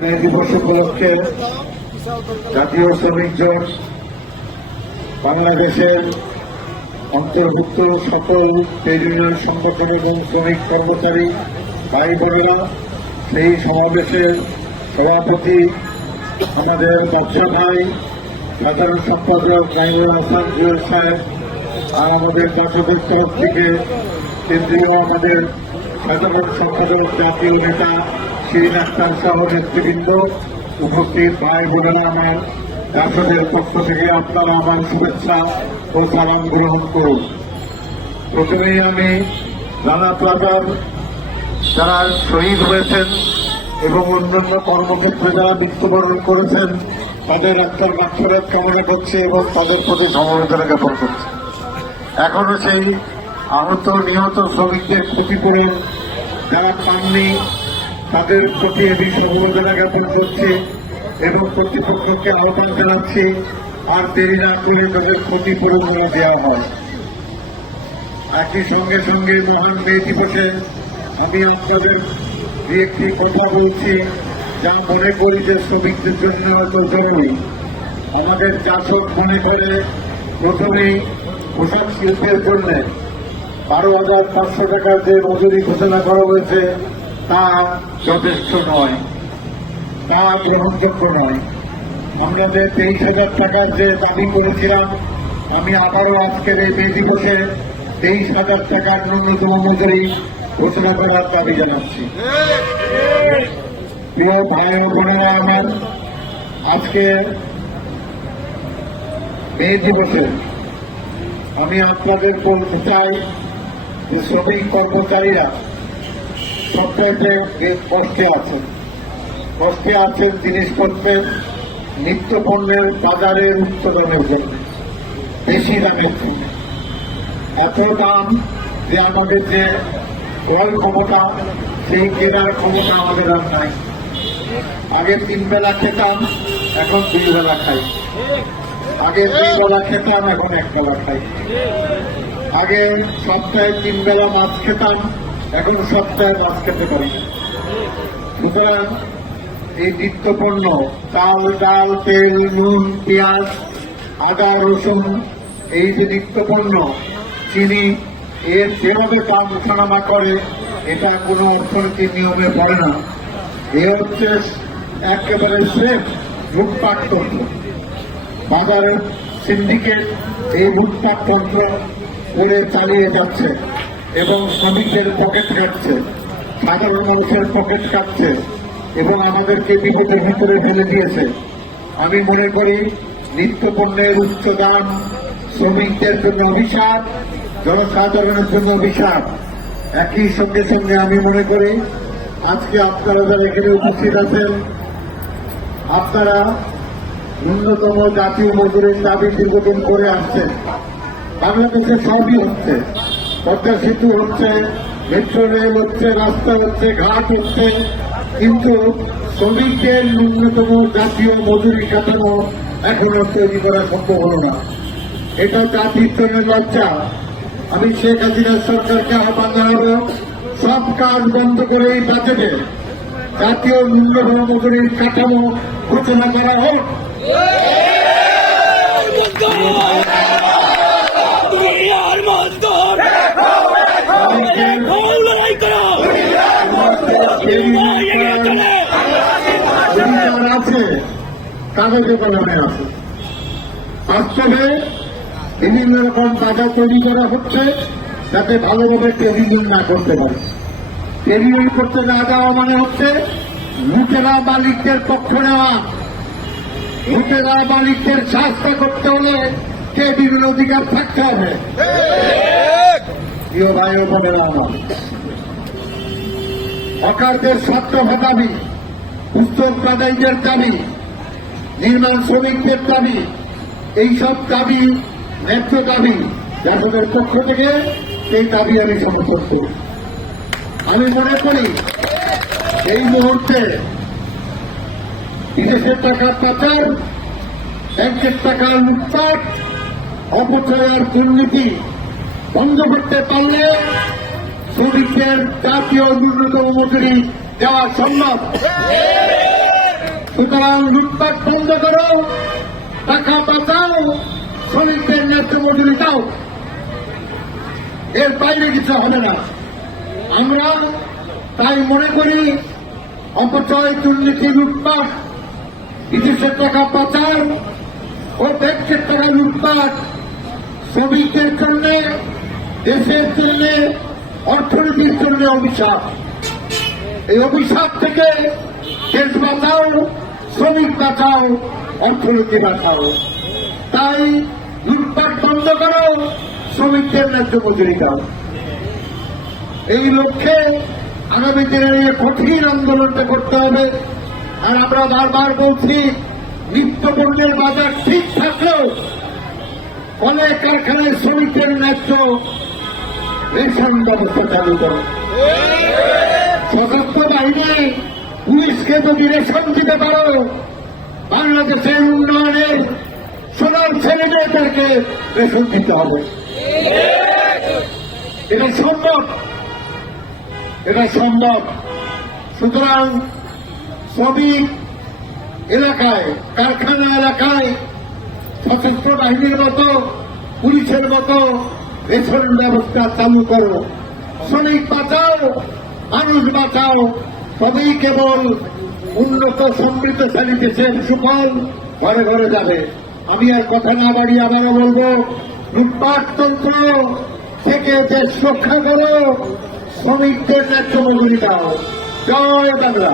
দিবস উপলক্ষে জাতীয় শ্রমিক জোট বাংলাদেশের অন্তর্ভুক্ত সকল ট্রেড ইউনিয়ন সংগঠন এবং শ্রমিক কর্মচারী ভাই বোনেরা সেই সমাবেশের সভাপতি আমাদের বাচ্চা ভাই, সাধারণ সম্পাদক নাইমুল হাসান জুয়েল সাহেব, আর আমাদের বাচকের তরফ থেকে কেন্দ্রীয় আমাদের সাধারণ সম্পাদক জাতীয় নেতা শিরিন আক্তার সহ নেতৃবৃন্দ উপস্থিত ভাই বোনেরা আমার রাষ্ট্রের পক্ষ থেকে আপনারা আমার শুভেচ্ছা ও সালাম গ্রহণ করুন। প্রথমেই আমি রানা প্লাজার যারা শহীদ হয়েছেন এবং অন্যান্য কর্মক্ষেত্রে যারা মৃত্যুবরণ করেছেন, তাদের আত্মার মাক্ষরাত কামনা করছে এবং তাদের প্রতি সমবেদনা জ্ঞাপন করছে। এখনও সেই আহত, নিহত শ্রমিকদের ক্ষতিপূরণ যারা পাননি তাদের প্রতি আমি সমবেদনা জ্ঞাপন করছি এবং কর্তৃপক্ষকে আহ্বান জানাচ্ছি, আর দেরি না করে তাদের ক্ষতিপূরণ করে দেওয়া হয়। একই সঙ্গে সঙ্গে মহান মে দিবসে আমি আপনাদের দু একটি কথা বলছি, যা মনে করি যে শ্রমিকদের জন্য হয়তো জরুরি। আমাদের চাষক মনে করে, প্রথমেই পোশাক শিল্পের জন্য বারো হাজার পাঁচশো টাকার যে মজুরি ঘোষণা করা হয়েছে তা যথেষ্ট নয়। তা গ্রহণযোগ্য নয়। আমরা তেইশ হাজার টাকার যে দাবি করেছিলাম, আমি আবারও আজকের এই মে দিবসে তেইশ হাজার টাকার ন্যূনতম মজুরি ঘোষণা করার দাবি জানাচ্ছি। প্রিয় ভাই বোনেরা, আমার আজকে মে দিবসে আমি আপনাদের বলতে চাই যে শ্রমিক কর্মচারীরা সবচাইতে কষ্টে আছেন। কষ্টে আছেন জিনিসপত্রের নিত্য পণ্যের বাজারের উৎপাদনের জন্য। বেশি দামের জন্য। এত দাম যে আমাদের যে ক্রয় ক্ষমতা, সেই কেনার ক্ষমতা আমাদের আর নাই। আগে তিন বেলা খেতাম, এখন দুই বেলা খাই। আগে দুই বেলা খেতাম, এখন এক বেলা খাই। আগে সপ্তাহে তিন বেলা মাছ খেতাম এখন সপ্তাহে মাছ খেতে পারি। সুতরাং এই নিত্যপণ্য, চাল, ডাল, তেল, নুন, পেঁয়াজ, আদা, রসুন, এই যে নিত্যপণ্য, চিনি, এর যেভাবে দাম ওঠানামা করে, এটা কোনো অর্থনীতির নিয়মে পড়ে না। এ হচ্ছে একেবারে সেফ লুটপাট তন্ত্র। বাজারের সিন্ডিকেট এই লুটপাট তন্ত্র করে চালিয়ে যাচ্ছে। এবং শ্রমিকদের পকেট কাটছে। সাধারণ মানুষের পকেট কাটছে এবং আমাদেরকে বিপদের ভিতরে ফেলে দিয়েছে। আমি মনে করি নিত্য পণ্যের উচ্চ দাম, শ্রমিকদের জন্য অভিশাপ, জনসাধারণের জন্য অভিশাপ। একই সঙ্গে সঙ্গে আমি মনে করি, আজকে আপনারা যারা এখানে উপস্থিত আছেন, আপনারা ন্যূনতম জাতীয় মজুরির দাবি দীর্ঘদিন করে আসছেন। বাংলাদেশে সবই হচ্ছে। পদ্মা সেতু হচ্ছে মেট্রো রেল হচ্ছে, রাস্তা হচ্ছে, ঘাট হচ্ছে। কিন্তু শ্রমিকদের ন্যূনতম জাতীয় মজুরি কাঠামো এখনও তৈরি করা সম্ভব হল না। এটা জাতির জন্য লজ্জা। আমি শেখ হাসিনা সরকারকে আহ্বান জানাব, সব কাজ বন্ধ করে এই বাজেটে জাতীয় মূল্যবান মজুরির কাঠামো ঘোষণা করা হোক। বিভিন্ন রকম বাধা তৈরি করা হচ্ছে যাতে ভালোভাবে টেবিলিং না করতে পারে টেবিলিং করতে না দেওয়া মানে হচ্ছে লুটেরা মালিকদের পক্ষ নেওয়া লুটেরা মালিকদের শাস্তি করতে হলে টেবিলের অধিকার থাকতে হবে প্রিয় ভাই বোনেরা আমার হকারদের স্বার্থ দাবি, উত্তর প্রাদায়ীদের দাবি, নির্মাণ শ্রমিকদের দাবি, এইসব দাবি, ন্যায্য দাবি যাদের পক্ষ থেকে এই দাবি আমি সমর্থন করি। আমি মনে করি এই মুহূর্তে বিদেশের টাকা পাচার, ব্যাংকের টাকা লুটপাট, অপচয় আর দুর্নীতি বন্ধ করতে পারলে শ্রমিকদের জাতীয় ন্যূনতম মজুরি দেওয়া সম্ভব। সুতরাং লুটপাট বন্ধ করো, টাকা বাঁচাও, শ্রমিকদের ন্যায্য মজুরি দাও। এর বাইরে কিছু হবে না। আমরা তাই মনে করি, অপচয় দুর্নীতি, লুটপাট, বিদেশের টাকা পাচার ও ব্যাংকের টাকা লুটপাট, শ্রমিকদের জন্য, দেশের জন্য অর্থনীতির জন্য অভিশাপ। এই অভিশাপ থেকে দেশ বাঁচাও, শ্রমিক বাঁচাও, অর্থনীতি বাঁচাও। তাই লুটপাট বন্ধ করো, শ্রমিকদের ন্যায্য মজুরি দাও। এই লক্ষ্যে আগামী দিনে এই কঠিন আন্দোলনটা করতে হবে। আর আমরা বারবার বলছি নিত্য পণ্যের বাজার ঠিক থাকলেও অনেক কারখানায় শ্রমিকের ন্যায্য রেশন ব্যবস্থা চালু করো সশস্ত্র বাহিনী পুলিশকে যদি রেশন দিতে পারো। বাংলাদেশের উন্নয়নে সোনার ছেলে মেয়েদেরকে রেশন দিতে হবে। এটা সম্ভব? এটা সম্ভব। সুতরাং শ্রমিক এলাকায়, কারখানা এলাকায় সশস্ত্র বাহিনীর মতো, পুলিশের মতো রেশন ব্যবস্থা চালু করো। শ্রমিক বাঁচাও, মানুষ বাঁচাও। তবেই কেবল উন্নত সমৃদ্ধশালী দেশের সুফল ঘরে ঘরে যাবে। আমি আর কথা না বাড়িয়ে আবারও বলব, লুটপাট তন্ত্র থেকে দেশ রক্ষা করো। শ্রমিকদের ন্যায্য মজুরি দাও। জয় বাংলা।